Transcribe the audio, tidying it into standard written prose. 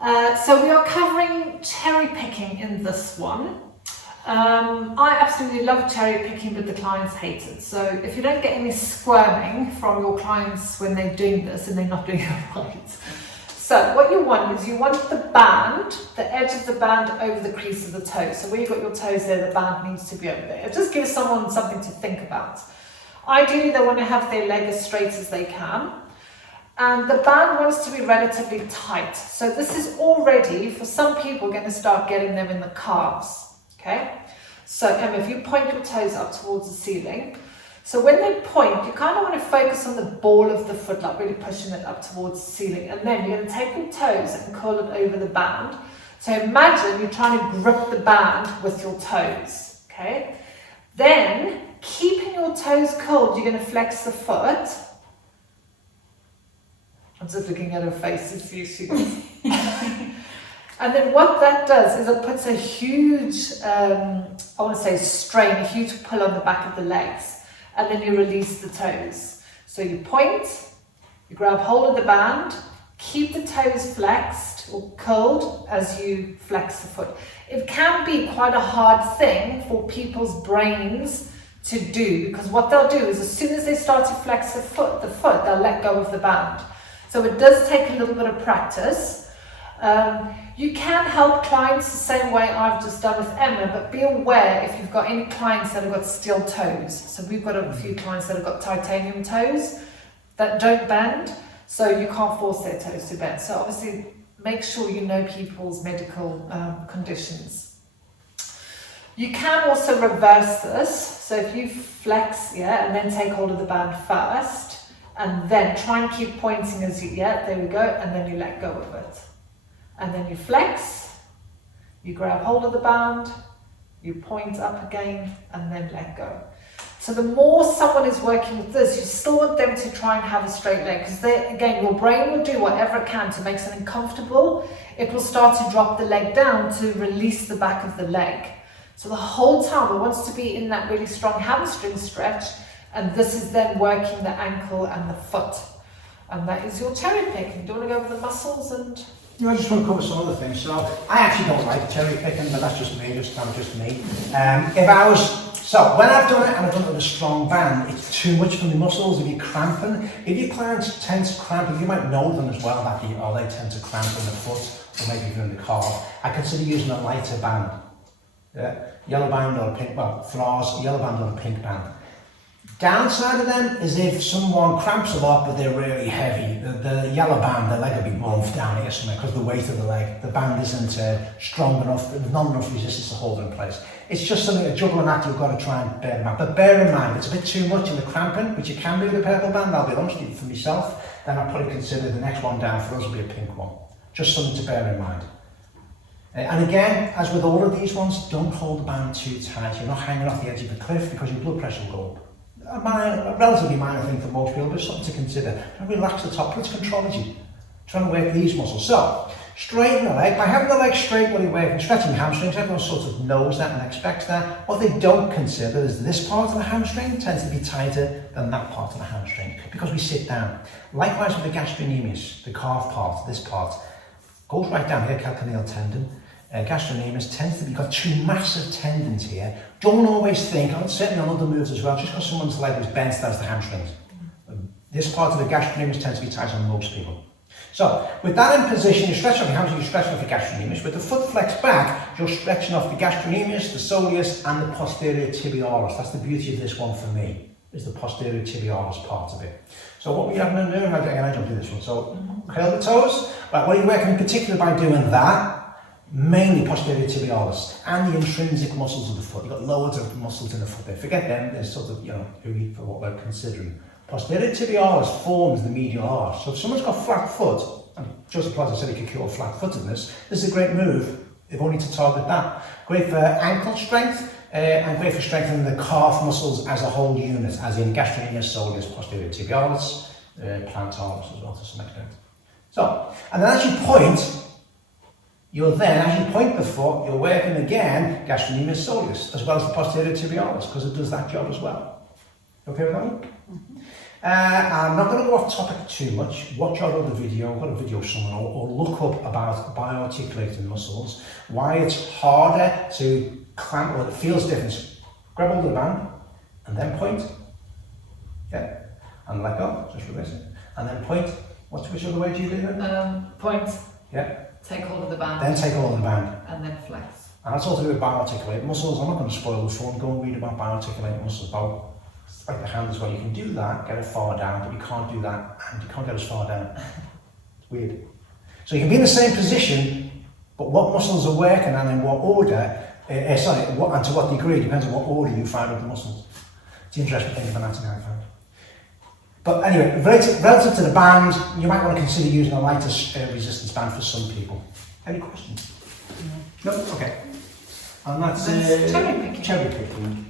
So we are covering cherry picking in this one. I absolutely love cherry picking, but the clients hate it. So if you don't get any squirming from your clients when they're doing this and they're not doing it right. So what you want is you want the band, the edge of the band over the crease of the toe. So where you've got your toes there, the band needs to be over there. It just gives someone something to think about. Ideally, they want to have their leg as straight as they can. And the band wants to be relatively tight. So this is already, for some people, going to start getting them in the calves. Okay, so Emma, if you point your toes up towards the ceiling, so when they point, you kind of want to focus on the ball of the foot, like really pushing it up towards the ceiling, and then you're going to take your toes and curl it over the band. So imagine you're trying to grip the band with your toes, okay? Then, keeping your toes curled, you're going to flex the foot. I'm just looking at her face to see if she goes. And then what that does is it puts a huge, I want to say strain, a huge pull on the back of the legs. And then you release the toes. So you point, you grab hold of the band, keep the toes flexed or curled as you flex the foot. It can be quite a hard thing for people's brains to do, because what they'll do is as soon as they start to flex the foot, they'll let go of the band. So it does take a little bit of practice. You can help clients the same way I've just done with Emma, but be aware if you've got any clients that have got steel toes. So we've got a few clients that have got titanium toes that don't bend, so you can't force their toes to bend. So obviously make sure you know people's medical conditions. You can also reverse this. So if you flex, and then take hold of the band first, and then try and keep pointing as you, there we go, and then you let go of it. And then you flex, you grab hold of the band, you point up again, and then let go. So the more someone is working with this, you still want them to try and have a straight leg, because again, your brain will do whatever it can to make something comfortable. It will start to drop the leg down to release the back of the leg. So the whole time it wants to be in that really strong hamstring stretch, and this is then working the ankle and the foot. And that is your cherry picking. Do you want to go over the muscles and... I just want to cover some other things. So I actually don't like cherry picking, but that's just me, just me. So when I've done it and I've done it with a strong band, it's too much for the muscles. If you're cramping, if your clients tend to cramp, you might know them as well that they tend to cramp in the foot or maybe even in the calf. I consider using a lighter band, yellow band or a pink, flowers, yellow band or a pink band. Downside of them is if someone cramps a lot but they're really heavy, the yellow band, the leg will be roughed down here somewhere because the weight of the leg, the band isn't strong enough, there's not enough resistance to hold it in place. It's just something, a juggling act you've got to try and bear in mind. But bear in mind, it's a bit too much in the cramping, which you can do with a purple band, I'll be honest with you, for myself, then I'll probably consider the next one down for us will be a pink one. Just something to bear in mind. And again, as with all of these ones, don't hold the band too tight. You're not hanging off the edge of the cliff because your blood pressure will go up. A relatively minor thing for most people, but something to consider. And relax the top, let's control you. Trying to work these muscles. So, straighten the leg. By having the leg straight while you're working, stretching hamstrings, everyone sort of knows that and expects that. What they don't consider is this part of the hamstring tends to be tighter than that part of the hamstring because we sit down. Likewise with the gastrocnemius, the calf part, this part, goes right down here, calcaneal tendon. Gastrocnemius tends to be got two massive tendons here. Don't always think, certainly on other moves as well, just because someone's leg is bent, that's the hamstrings. This part of the gastrocnemius tends to be tight on most people. So, with that in position, you stretch off your hamstring, you stretch off your gastrocnemius. With the foot flexed back, you're stretching off the gastrocnemius, the soleus, and the posterior tibialis. That's the beauty of this one for me, is the posterior tibialis part of it. So what we have to do, again I jump through this one, so curl the toes. Right, what are you working in particular by doing that? Mainly posterior tibialis and the intrinsic muscles of the foot. You've got loads of muscles in the foot there. Forget them, they're sort of, hooey for what we're considering. Posterior tibialis forms the medial arch. So if someone's got flat foot, and Joseph Pilates said he could cure flat-footedness, this is a great move. They've only to target that. Great for ankle strength and great for strengthening the calf muscles as a whole unit, as in gastrocnemius, soleus, posterior tibialis, plantaris as well to some extent. So, and then as you point, as you point the foot, you're working again gastrocnemius soleus, as well as the posterior tibialis, because it does that job as well. Okay with that one? I'm not going to go off topic too much. Watch our other video. I've got a video somewhere, or look up about bioarticulating muscles, why it's harder to clamp, or it feels different. Grab hold of the band and then point. Yeah. And let go, just release it. And then point. Which other way do you do it? Point. Yeah. Take hold of the band. Then take hold of the band. And then flex. And that's all to do with bioarticulating muscles. I'm not going to spoil the fun. Go and read about bioarticulating muscles, about like the hand as well. You can do that, get it far down, but you can't do that, and you can't get as far down. It's weird. So you can be in the same position, but what muscles are working and in what order, and to what degree, depends on what order you fire up the muscles. It's an interesting thing of anatomy, I found. But anyway, relative to the band, you might want to consider using a lighter resistance band for some people. Any questions? No? Okay. And that's cherry picking. Cherry picking.